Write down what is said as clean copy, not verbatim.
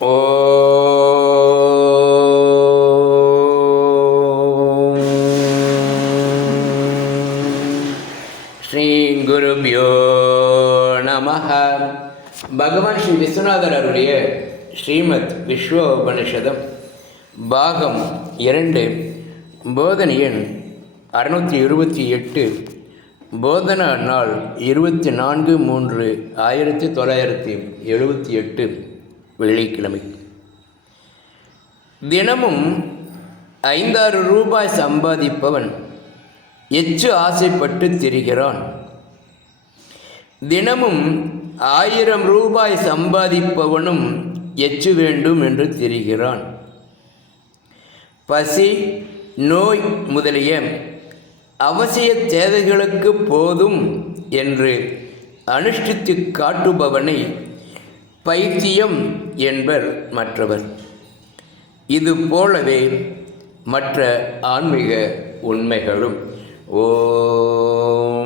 ஸ்ரீ குருப்யோ நமஹ. பகவான் ஸ்ரீ விஸ்வநாதர் அருடைய ஸ்ரீமத் விஸ்வோபனிஷதம் பாகம் 2, போதனை எண் 628, போதனா நாள் 24/3/1978, வெள்ளிக்கிழமை. தினமும் 5-6 ரூபாய் சம்பாதிப்பவன் எச்சு ஆசைப்பட்டு திரிகிறான். தினமும் 1000 ரூபாய் சம்பாதிப்பவனும் எச்சு வேண்டும் என்று திரிகிறான். பசி, நோய் முதலிய அவசிய தேவைகளுக்கு போதும் என்று அனுஷ்டித்து காட்டுபவனை பைத்தியம் என்பர் மற்றவர். இது போலவே மற்ற ஆன்மீக உண்மைகளும். ஓம்